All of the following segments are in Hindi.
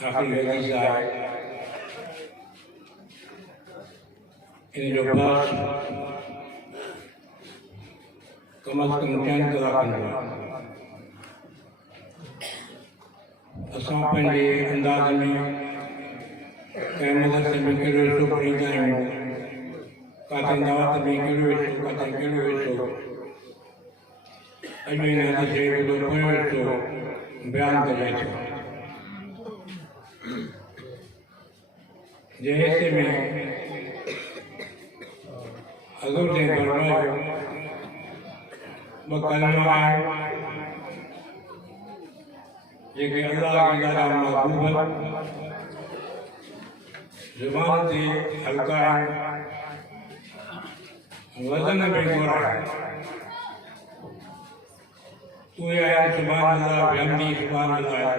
आखिर हदीस है इन जो पास कम अज कम चैन करा असां पंहिंजे अंदाज़ में कंहिं मदरसे में कहिड़ो हिसो पढ़ींदा आहियूं, किथे दावत में कहिड़ो हिसो, किथे कहिड़ो हिसो, अॼु हिन हदीस जो हिकिड़ो पोयों हिसो बयानु करे थो। जैसे में हज़ूर ने फरमायो ॿ कलमा आहिनि जेके अल्लाह खे ॾाढा महबूब ज़ुबान ते हल्का आहिनि, वज़न में घोड़ा आहिनि। उहे आहिनि सुभान अल्लाह बिहम्दी सुभान अल्लाह।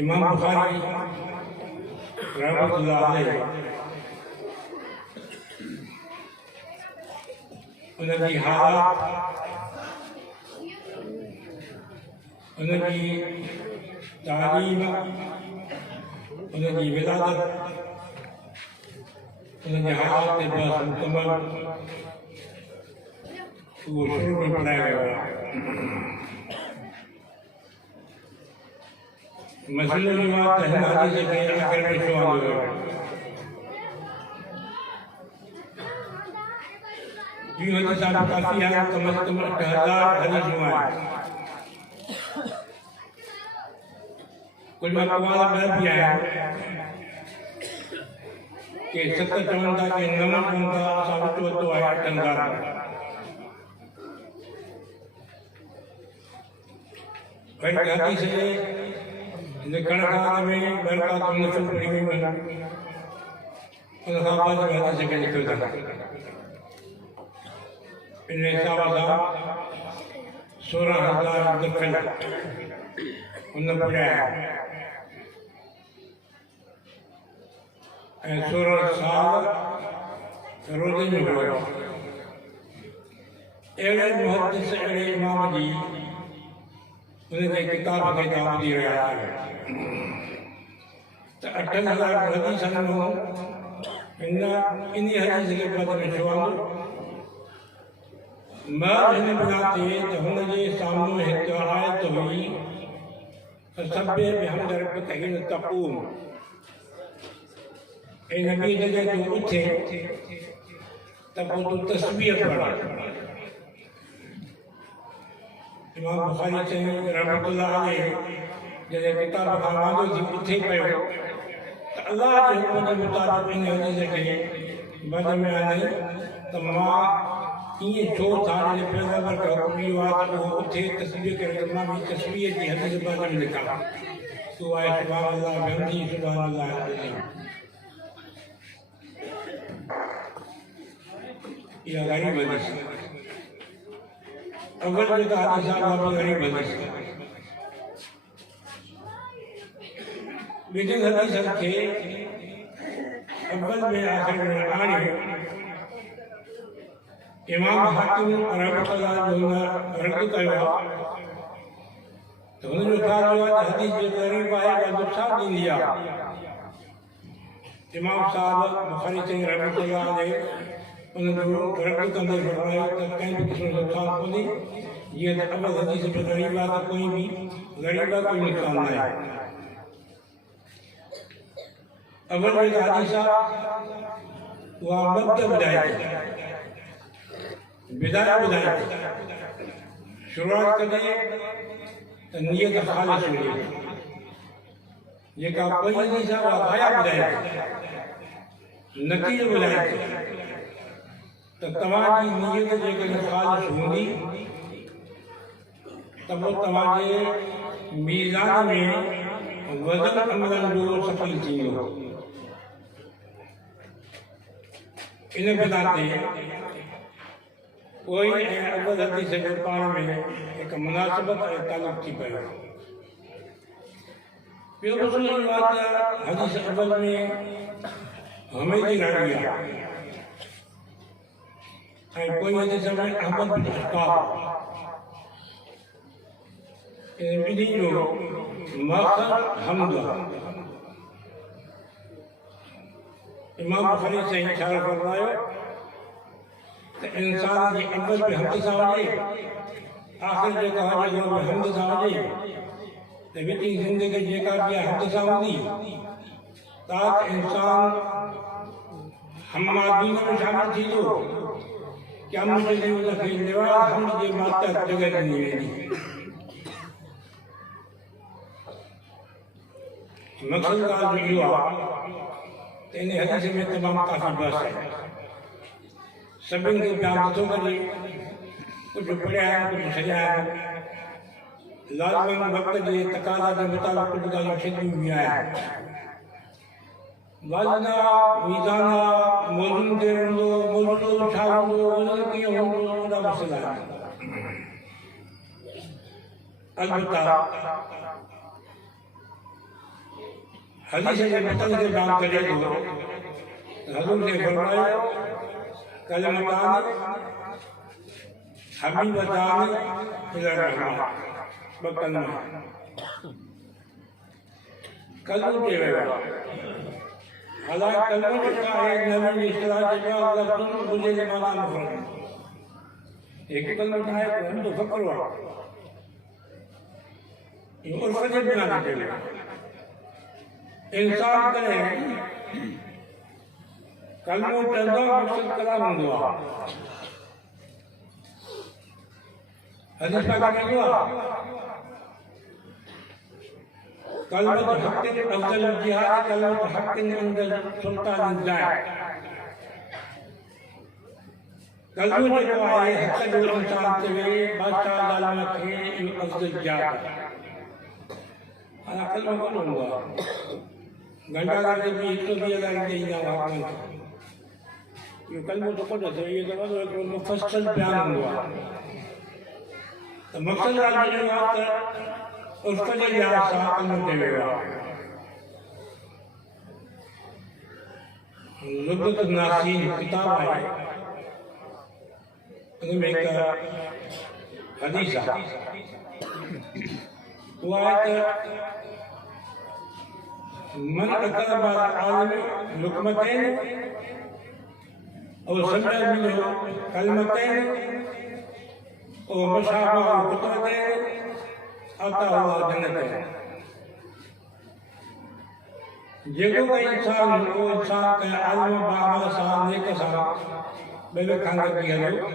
इमाम बुखारी रहमतुल्लाह अलैह उनकी हालत, उनकी तालीम, उनकी विलादत, उनके हालात के पास मुकम्मल वो शुरू में पढ़ाया गया। मसले की बात है हदीस के आखिर में सवाल हुआ जी हदीस काफी है, कम से कम 8000 हदीस हुआ है। कुछ मकवाल में भी आया कि 7 चवंदा के 9 चवंदा सब तो आया टंगार भाई हदीस है कणखान में बरकत नफल पड़ी हुई है उन साहब ने हदीस के लिखो था इन साहब 16000 दफन उन पढ़ा है 16 साल रोज़े में हुआ। अहिड़े मुहद्दिस अहिड़े इमाम जी उनके किताब खे दाम दी रहा है तो 8000 हदीस इन हदीस के बाद में सवाल मर्द हिन बिना ते त हुनजे साम्हूं हिकु आयत हुई फसब्बिह बिहम्दि रब्बिका हिन तक़ूम। ऐं नबी जॾहिं तूं उथे त पोइ तूं तस्बीह पढ़। इमाम बुखारी चई रहमतुल्लाह अलैह जॾहिं किताब खां वांदो थी उथे पियो त अल्लाह जे हुकुम जे मुताबिक़ इन हदीस खे बद में आणे त मां ईअं छो था जॾहिं पैगंबर खे हुकुम इहो आहे त उहो उथे तस्बीह करे त मां बि तस्बीह जी हदीस बाद में लिखां। तू आहे सुभान अल्लाह बिहम्दी सुभान अल्लाह अज़ीम। इहा ग़रीब हदीस अव्वल जेका हदीस आहे उहा बि ग़रीब हदीस आहे। ॿिन्हिनि हदीसनि खे अव्वल में आख़िर में आणे इमाम हाकिम रहमतुल्लाह जो रद्द कयो आहे त हुनजो ख़्यालु इहो आहे त हदीस जो ग़रीब आहे या नुक़सान ॾींदी आहे। इमाम साहब बुखारी चई रहमतुल्लाह अलैह उनजो रद्द कंदे फरमायो त कंहिं बि क़िस्म जो नुक़सान कोन्हे। जीअं त अव्वल हदीस में ग़रीब आहे त कोई बि ग़रीब आहे कोई नुक़सान न आहे। अव्वल जेका हदीस आहे उहा मबदा ॿुधाए थी, बिदाया ॿुधाए थी। शुरूआत कॾहिं त नियत ख़ालिस हुजे। जेका पोइ हदीस आहे उहा गाया ॿुधाए थी, नतीजो ॿुधाए थी त तव्हांजी नियत जेकॾहिं ख़ालिस हूंदी त पोइ तव्हांजे मीज़ान में वज़न अमलनि जो सफ़ल थींदो। इन बिना ते कोई ऐं अव्वल हदीस जे पाण में हिकु मुनासिबत ऐं तालुक़ थी पियो। ॿियो मसइलो इहो आहे त हदीस अव्वल में हमेजी रावी आहे ऐं कोई हदीस में अहमद बिन अशकाब। इन ॿिन्ही जो मक़सद हम्द आहे। इमाम बुखारी से इशारो फरमायो त इंसान जी अव्वल में हम्द सां वञे, आख़िर जेका हुजे उहा बि हम्द सां वञे, त विची ज़िंदगी जेका बि आहे हम्द सां हूंदी ताकि इंसान हम्मादीन में शामिल थींदो। क़यामत जे ॾींहुं उनखे लिवाद हम्द जे मातहत जॻह ॾिनी वेंदी। मक़सद ॻाल्हि इहो आहे त इन हदीस में तमामु काफ़ी बहस आहे। सभिनि खे बयानु नथो करे, कुझु पढ़िया आहिनि कुझु सॼा आहिनि। लाज़िमन वक़्त जे तक़ाज़ा जे मुताबिक़ कुझु ॻाल्हियूं छॾियूं बि आहिनि। वाज़ना मीज़ान मौज़ून ते हूंदो, मौज़ून छा हूंदो, वज़न कीअं हूंदो, वॾा मसइला आहिनि। अलबत्ता हदीस जे मतन खे बयानु करे थो हज़ूर ने फरमायो कलमतान हबीबतान इलर रहमान। ॿ कलमा कलमो चयो वियो आहे। हालांकि कलमो जेका आहे नबी जी इस्तिलाह जेका लफ़्ज़ुन गुज़े जे माना मुफ़रद हिकु कलमो आहे हम्द फ़क्र आहे। इहो उर्फ़ जे बिना थो चयो। इंसान करे कलमो चवंदो मक़सद कलाम हूंदो आहे। हदीस पाक में ईंदो आहे कलमत हक़्क़िन अफ़ज़ल जिहाद कलमत हक़्क़िन अंदर सुल्तान जाए। कलमो जेको आहे हक़ जो इंसान चवे बादशाह ज़ालिम खे इहो अफ़ज़ल जिहाद आहे। हालांकि कलमो कोन हूंदो आहे। घंटाघर ते बि 120,000 ॾींदा हुआ। इहो कलमो त कोन थियो, इहो त वॾो हिकिड़ो मुफ़स्सल बयानु हूंदो आहे। त मक़सदु ॻाल्हि इहो आहे त उर्फ़ जे लिहाज़ सां कलमो चयो वियो आहे। लुग़त नासीन किताब आहे, उन में हिकु हदीस आहे। उहा आहे त मन अकल बाल आलम लुकमतैन और समझ मिलो कलमतैन और मशाबा कुदरत अता हुआ जन्नत है जेको कोई इंसान को इंसान के आलम बामल सान नेक सान बेबे खांगे की हलो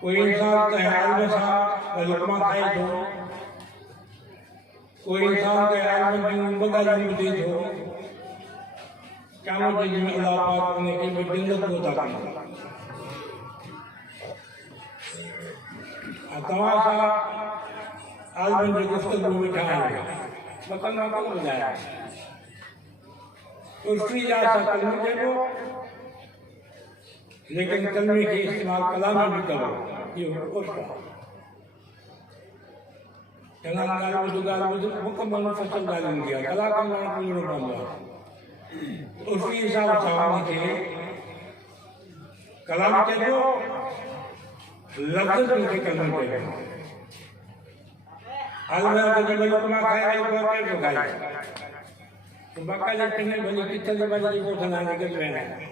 कोई इंसान के आलम सान लुकमा खाए तो कोई इंसान के आलम जो बगा जो दे दो क्या मुझे जिम्मे अल्लाह पाक ने के जन्नत को अता की तमाशा आलम जो गुफ्तगू में ठाएगा बकलमा को बुझाया उसकी जा सकल देखो लेकिन कलमे के इस्तेमाल कलाम में भी करो ये उसका जना गाल बुझ मुकम्मल फसल गाल दिया कला का मान पूर्ण बंदा उसकी हिसाब सामने के कलाम के जो लफ्ज के कलम के आलमा के जब लोकमा खाए तो के तो खाए तो बक्का लेते हैं भले कितने बजे को धना निकल रहे हैं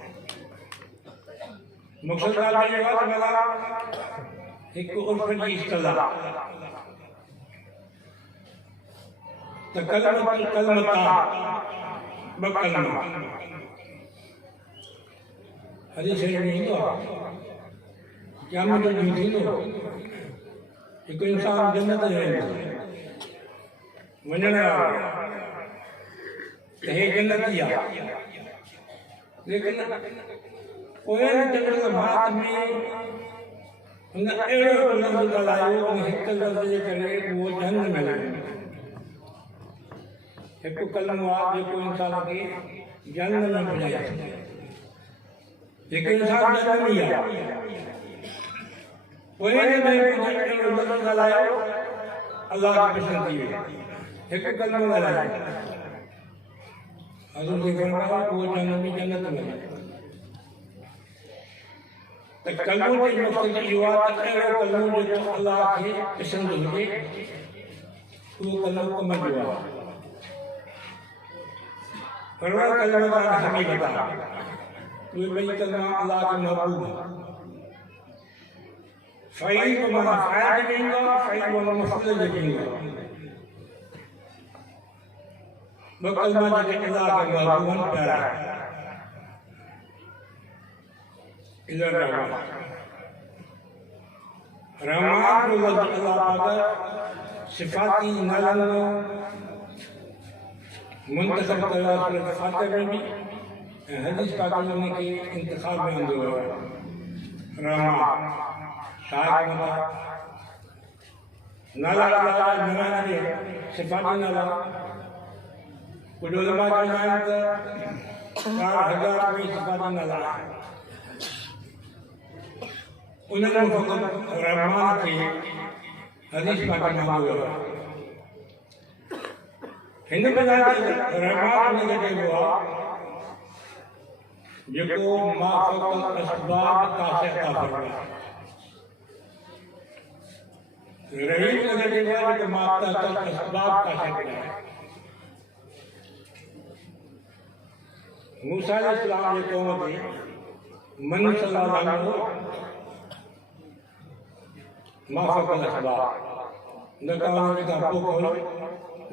मकसद का ये बात वाला एक उर्फ की इस्तेलाह कलमता बकलमा हदीस में नहीं तो क्या मुझे नहीं थी लो एक इंसान जन्नत है वंजने हे जन्नतिया लेकिन कोई जन्नत बात में उन एड़ो लफ्ज ॻाल्हायो उन हिक लफ्ज जे करे वो जन्नत मिले एक कलम आ जेको इंसान के जन्नत में मिले एक इंसान जन्नत में आ कोई ने एड़ो लफ्ज ॻाल्हायो अल्लाह की पसंद थी एक कलम ॻाल्हायो हज़ूर जी फरमाया वो जन्नत में त कलमो जो मक़सद इहो आहे त अहिड़ो कलमो जेको अल्लाह खे पसंदि हुजे उहो कलमो कमल जो आहे फरमाया कलमतान हबीबतान उहे ॿई कलमा अल्लाह खे महबूब फ़ईद माना फ़ाइद में ईंदो आहे फ़ईद माना मफ़ज़ल में ईंदो आहे ॿ कलमा जेके अल्लाह खे महबूब आहिनि प्यारा रहमान को अल्लाह पाक सिफाती नालन मुंतखब करा सूरत फातिहा में भी हदीस पाक में उनके इंतखाब में आंदो है रहमान शायद नाला अल्लाह नाला ने सिफाती नाला कुछ उलमा कहना है 4000 में सिफाती नाला उन्होंने फकत रहमान के हदीस पाक में आंदो है हिंद में रहमान ने कहे हुआ जेको माफकल असबाब का से अता फरमाया रहीम ने कहे हुआ जेको माफकल असबाब का से फरमाया मूसा अलैहिस्सलाम ने कौम थे मन सल्लल्लाहु अलैहि वसल्लम माफकल असबाब न काउन जी का पोखल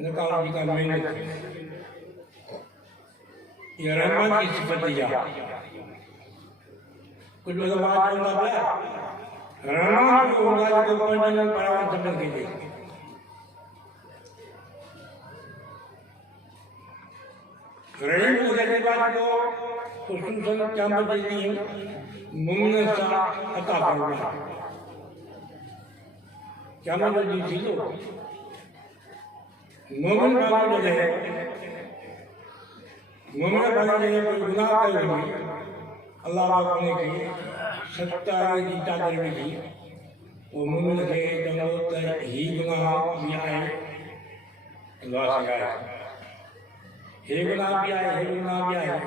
न काउन जी का मेहनत ये रहमान की सिफत दिया कुछ लोग बात करना है रहमान को होगा जो पढ़ने में पढ़ाने समझ के लिए रहीम को देने बात को खुशूसन क्या मददी मुमन सा अता फरमाया क्या मददी थी तो मोमिन बाबू जो है मोमिन बाबू जो है कोई गुनाह करे हुए अल्लाह पाक ने की सत्ताई की चादर में की वो मोमिन के जंगल तक ही गुनाह भी आए अल्लाह से आए हे गुनाह भी आए हे गुनाह भी आए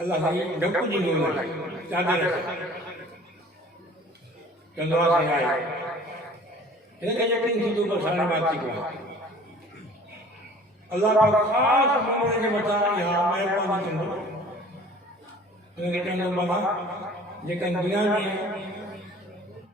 अल्लाह ने ढक्कू जी बोला चादर अल्लाह से आए इनके यकीन थी तो बसाने बात की अल्लाह पाक खास मोमिन के बता यहाँ मेहरबानी कंदो उनके चंदो बाबा जेकन दुनिया में